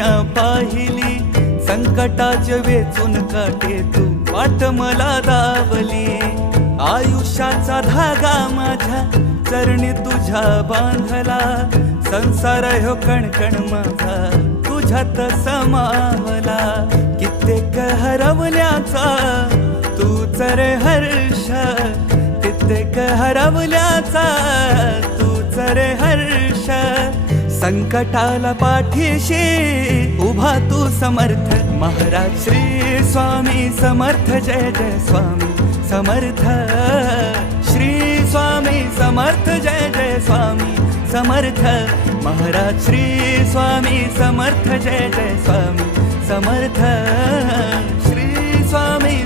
दुनिया पाहिली, संकटाचे वेचून काटे तू वाट मला दावली। आयुष्याचा धागा माझ्या चरणी तुझ्या बांधला, संसार ह्यो कणकण माझा तुझ्यात समावला। कित्येक हरवल्याचा तूच रे हर्ष, कित्येक हरवल्याचा तूच रे हर्ष। संकटाला पाठीशी उभा तू समर्थ, महाराज श्री स्वामी समर्थ, जय जय स्वामी समर्थ। श्री स्वामी समर्थ, जय जय स्वामी समर्थ। महाराज श्री स्वामी समर्थ, जय जय स्वामी समर्थ। श्री स्वामी